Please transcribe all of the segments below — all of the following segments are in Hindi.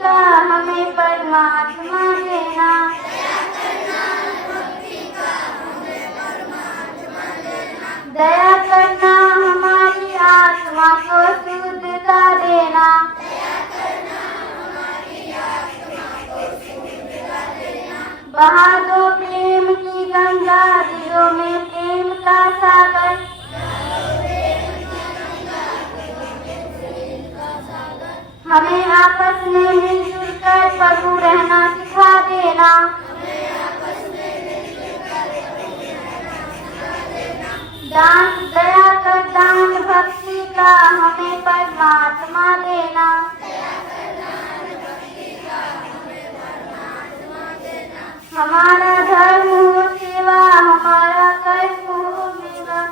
का हमें परमात्मा देना। दया करना हमारी आत्मा को शुद्धता देना। बहा दो प्रेम की गंगा, दिलों में प्रेम का सागर। हमें आपस में मिलजुल कर प्रभु रहना सिखा देना। दान दया कर दान भक्ति का हमें परमात्मा देना। हमारा धर्म हो सेवा, हमारा कर्म हो मेवा।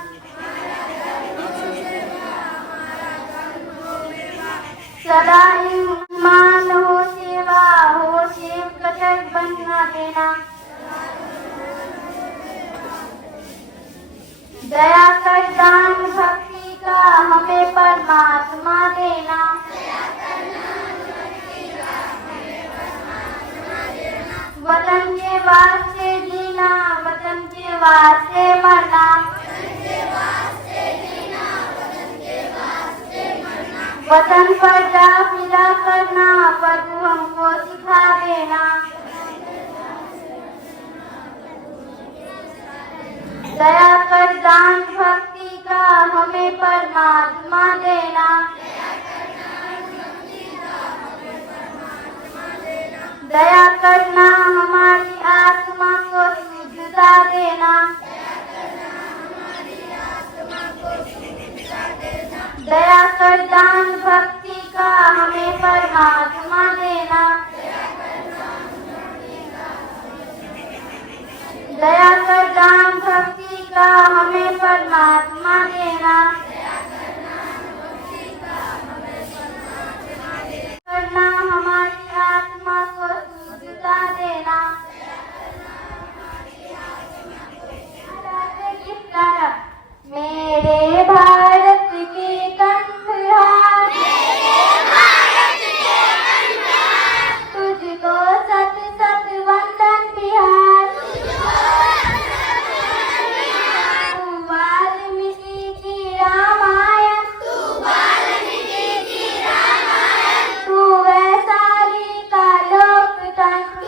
सदा ईमान हो सेवा, हो सेव कटक बनना देना। दया कर दान भक्ति का हमें परमात्मा देना। वतन के वास्ते जीना, वतन के वास्ते मरना। वतन पर जा फिरा करना, प्रभु हमको सिखा देना। दया कर दान भक्ति का हमें परमात्मा देना। दया करना हमारी आत्मा को शुद्धता देना। दया कर दान भक्ति का हमें परमात्मा देना। दया कर दान भक्ति का हमें परमात्मा देना। करना हमारी आत्मा को शुद्धता देना। मेरे भारत के कंठहार, तुझको सत सत वंदन बिहार। तू वाल्मीकि की रामायण, तू वैशाली का लोकतंत्र,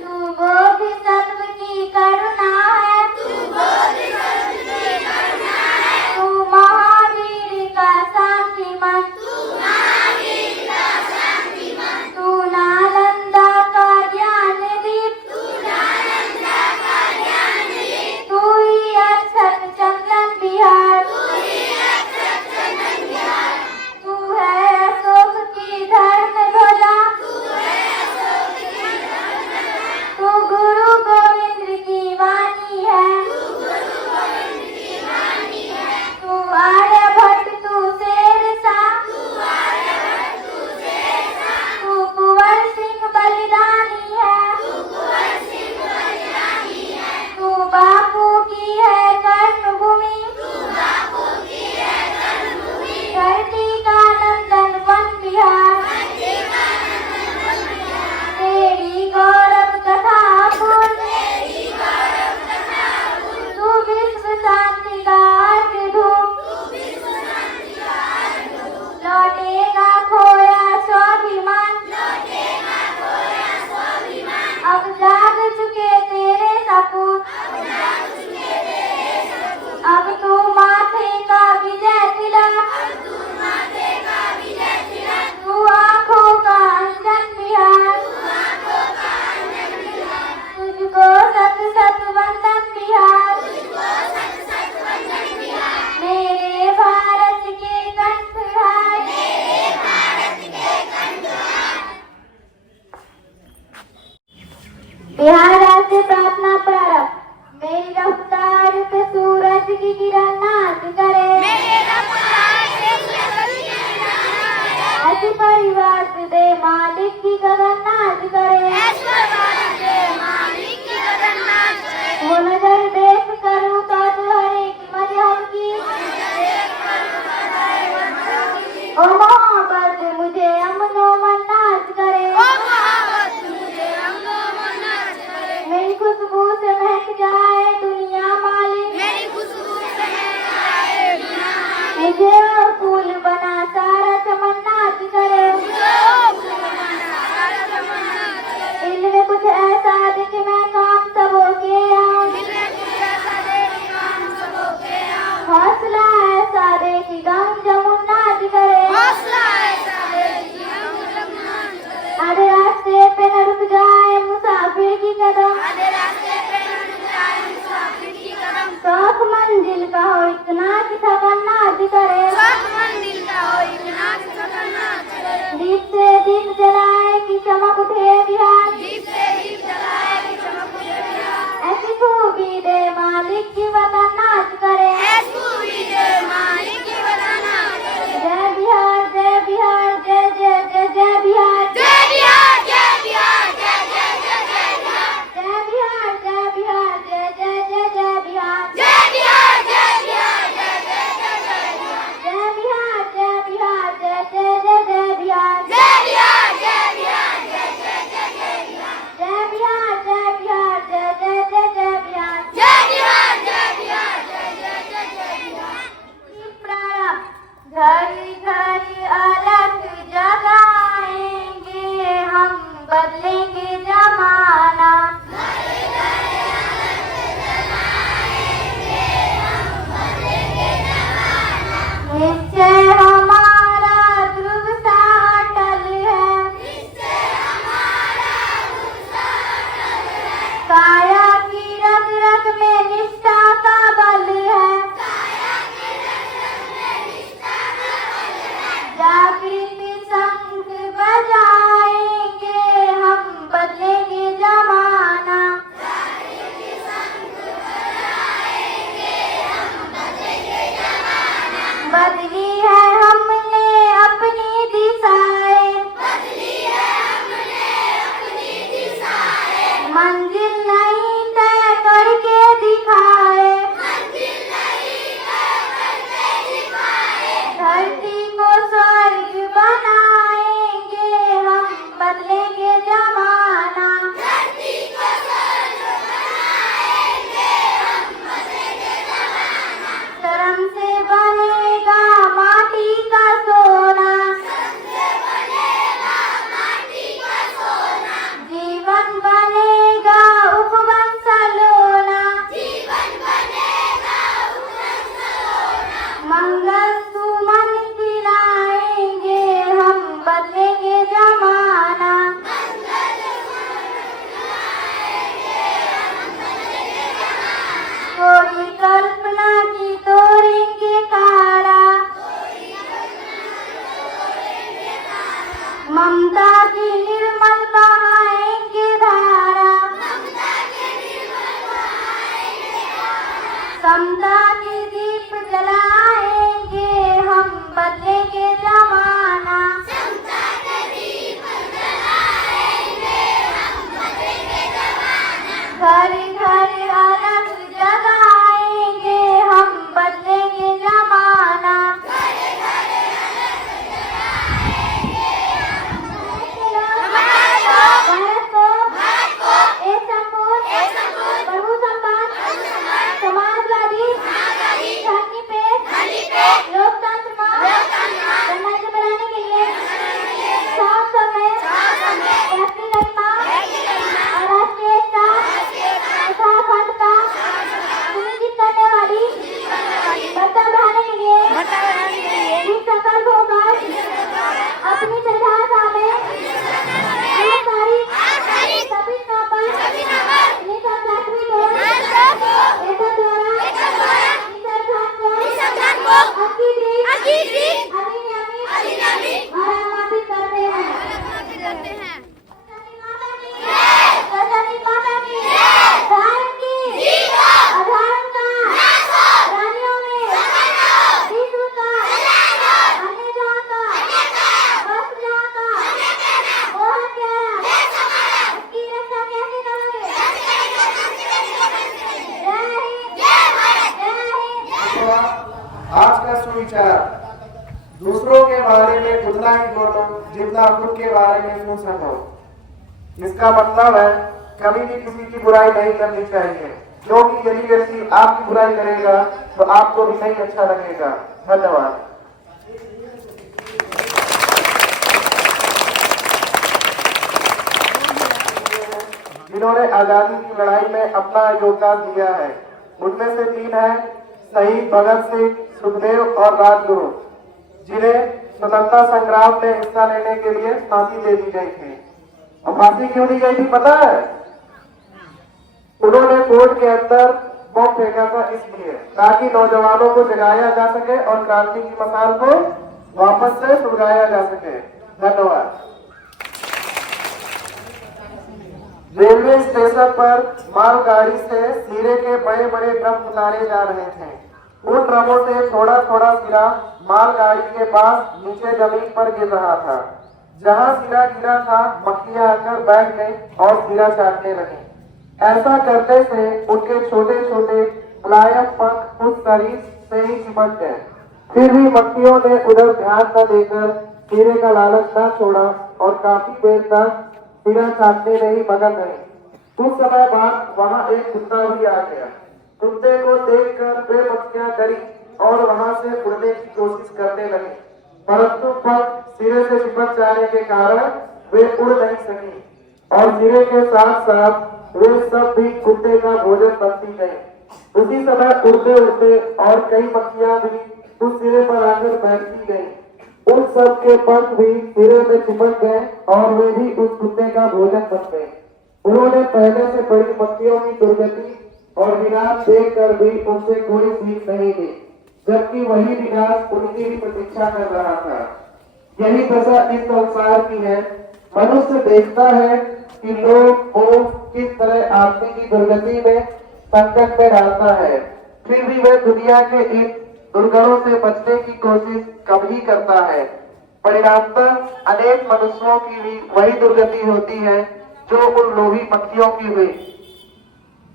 तू बोधिसत्व की करुणा है। तू महावीर का शांतिमन, तू नालंदा का ज्ञान दीप, तू ही अक्षत चंदन बिहार। तू है अशोक की धर्म ध्वजा, तू गुरु गोविंद की वाणी है। तू आर्यभट्ट, तू शेरशाह, तू कुंवर सिंह बलिदानी है। तू बापू की है कर्मभूमि, धरती का नंदन वन बिहार। तेरी गौरव कथा अपूर्व, तू विश्व शांति का अर्घ धूप। लौटेगा खोया स्वाभिमान, अब जाग चुके तेरे सपूत। अब तू माथे का विजय तिलक, तू आँखों का अंजन बिहार। तुझको सत सत वंदन बिहार। मेरे भारत के कंठहार। बिहार राज्य प्रार्थना प्रारंभ। मेरी रफ्तार पे सूरज की किरण नाच करे, ऐसी परिवार दे मालिक की गगन नाच करे। वो नजर देख करूँ तो हरे की मजहब की, ओ मोहब्बत फूल बना सारा चमन नाच करे। इनमें कुछ ऐसा दे कि मैं काम सबों के आऊं, हौसला ऐसा दे कि गम जमुन नाच करे। आधे रास्ते पे न रुक जाए मुसाफिर की कदम, शौक मंजिल का हो इतना कि थकन नाच करे। दीप से दीप जलाए कि चमक उठे बिहार, ऐसी खूबी दे मालिक की वतन नाच करे। जय बिहार जय बिहार जय जय जय जय बिहार, जय बिहार जय बिहार जय जय जय जय बिहार, जय बिहार जय बिहार जय जय जय जय बिहार, जय बिहार जय बिहार जय जय जय जय बिहार, जय बिहार जय बिहार जय जय जय जय बिहार, जय बिहार जय बिहार जय जय जय जय बिहार, जय बिहार जय बिहार जय जय जय जय बिहार, जय बिहार जय बिहार जय जय जय जय बिहार। प्रारंभ घड़ी घड़ी अलग जगाएंगे हम, बदलेंगे जमाना। निश्चय हमारा ध्रुव सा अटल है, काया की रग रग में निष्ठा का बल है, जागृति शंख बजाएंगे हम, बदलेंगे जमाना। बदली है हमने अपनी दिशाएं, मंजिल नहीं तय करके दिखाए, धरती को स्वर्ग बनाएंगे हम, बदलेंगे जमाना। शर्म से बनेगा माटी का सोना, जीवन बनेगा उपवन सलोना, मंगल सुमन खिलाएंगे हम, बदलेंगे जमाना। कोई कल्पना की तोड़ेंगे कारा, ममता की निर्मल बहाएंगे धारा, समता की दीप जलाएंगे हम, बदलेंगे जमाना। घर घर अलग जगाएंगे हम, बदलेंगे जमाना। भारत को एक संपूर्ण बहु संपन्न समाजवादी धर्मनिरपेक्ष लोकतंत्र बनाने के लिए साफ समय राष्ट्रीय गरिमा और राष्ट्रीय एकता तथा अखंडता सुनिश्चित करने वाली बर्ता बढ़ाने के लिए इस संकल्प होकर अपनी श्रद्धा में सभी पर आज का सुविचार, दूसरों के बारे में उतना ही बोलो जितना खुद के बारे में सुन सको। इसका मतलब है कभी भी किसी की बुराई नहीं करनी चाहिए, क्योंकि यदि व्यक्ति आपकी बुराई करेगा तो आपको भी नहीं अच्छा लगेगा। धन्यवाद। जिन्होंने आजादी की लड़ाई में अपना योगदान दिया है। उनमें से 3 हैं शहीद भगत सिंह, सुखदेव और राजगुरु, जिन्हें स्वतंत्रता संग्राम में हिस्सा लेने के लिए फांसी दे दी गई थी। और फांसी क्यों दी गई थी पता है? उन्होंने कोर्ट के अंदर बम फेंका था इसलिए, ताकि नौजवानों को जगाया जा सके और क्रांति की मशाल को वापस से सुलगाया जा सके। धन्यवाद। रेलवे स्टेशन पर मालगाड़ी से हीरे के बड़े बड़े ड्रम उतारे जा रहे थे। उन ड्रमों से थोड़ा थोड़ा हीरा मालगाड़ी के पास नीचे जमीन पर गिर रहा था। जहां हीरा गिरा था, मक्खियां आकर बैठ गई और हीरा चाटने लगी। ऐसा करने से उनके छोटे छोटे मुलायम पंख उस शरीर से ही चिपट गए। फिर भी मक्खियों ने उधर ध्यान न देकर हीरे का लालच न छोड़ा और काफी देर तक हीरा चाटने में ही मगन रहे। कुछ समय बाद वहां एक कुत्ता भी आ गया। कुत्ते को देखकर वे मक्खियां डरी और वहां से उड़ने की कोशिश करने लगी, परंतु पंख सिरे से चिपक जाने के कारण वे उड़ नहीं सकी और सिरे के साथ साथ वे सब भी कुत्ते का भोजन बनती गई। उसी समय उड़ते उड़ते और कई मक्खियां भी उस सिरे पर आकर बैठती गई। उन सब के पंख भी सिरे में चिपक गए और वे भी उस कुत्ते का भोजन बन गए। उन्होंने पहले से बड़ी मक्खियों की दुर्गति और विनाश देखकर भी उनसे कोई सीख नहीं ली, जबकि वही विनाश उनकी भी प्रतीक्षा कर रहा था। यही दशा इस संसार की है। मनुष्य देखता है कि लोग को किस तरह आदमी की दुर्गति में संकट में डालता है, फिर भी वह दुनिया के इन दुर्गणों से बचने की कोशिश कब ही करता है। परिणामतः अनेक मनुष्यों की भी वही दुर्गति होती है जो उन लोभी मक्खियों की हुई।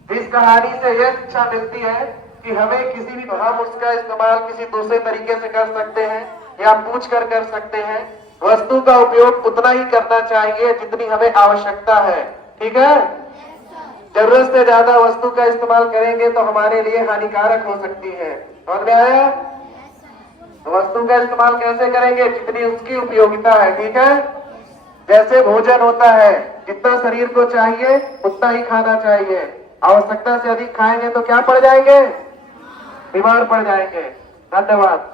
इस कहानी से यह शिक्षा मिलती है कि हमें किसी भी हम उसका इस्तेमाल किसी दूसरे तरीके से कर सकते हैं या पूछ कर सकते हैं। वस्तु का उपयोग उतना ही करना चाहिए जितनी हमें आवश्यकता है। ठीक है? जरूरत से ज्यादा वस्तु का इस्तेमाल करेंगे तो हमारे लिए हानिकारक हो सकती है। समझ में आया? वस्तु का इस्तेमाल कैसे करेंगे? जितनी उसकी उपयोगिता है। ठीक है? जैसे भोजन होता है, जितना शरीर को चाहिए उतना ही खाना चाहिए। आवश्यकता से अधिक खाएंगे तो क्या पड़ जाएंगे? बीमार पड़ जाएंगे। धन्यवाद।